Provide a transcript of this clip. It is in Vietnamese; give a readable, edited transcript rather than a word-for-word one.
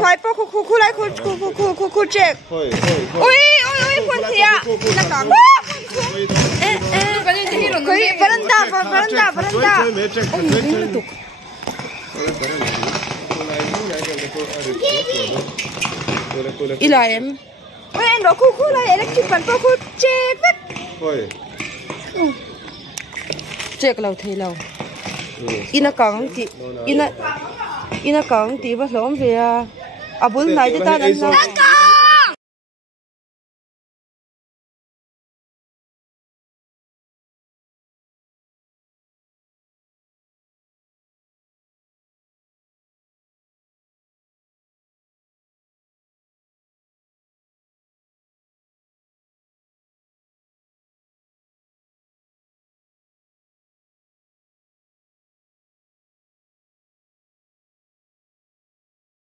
xoay po khu lại khu chết ui quân gì à là cẳng cái baranda ila em ôi em đó khu lại electric pan po khu chết chết lâu thì lâu ina cẳng thì ina cẳng thì bắt lỏng về à bún này thì ta làm sao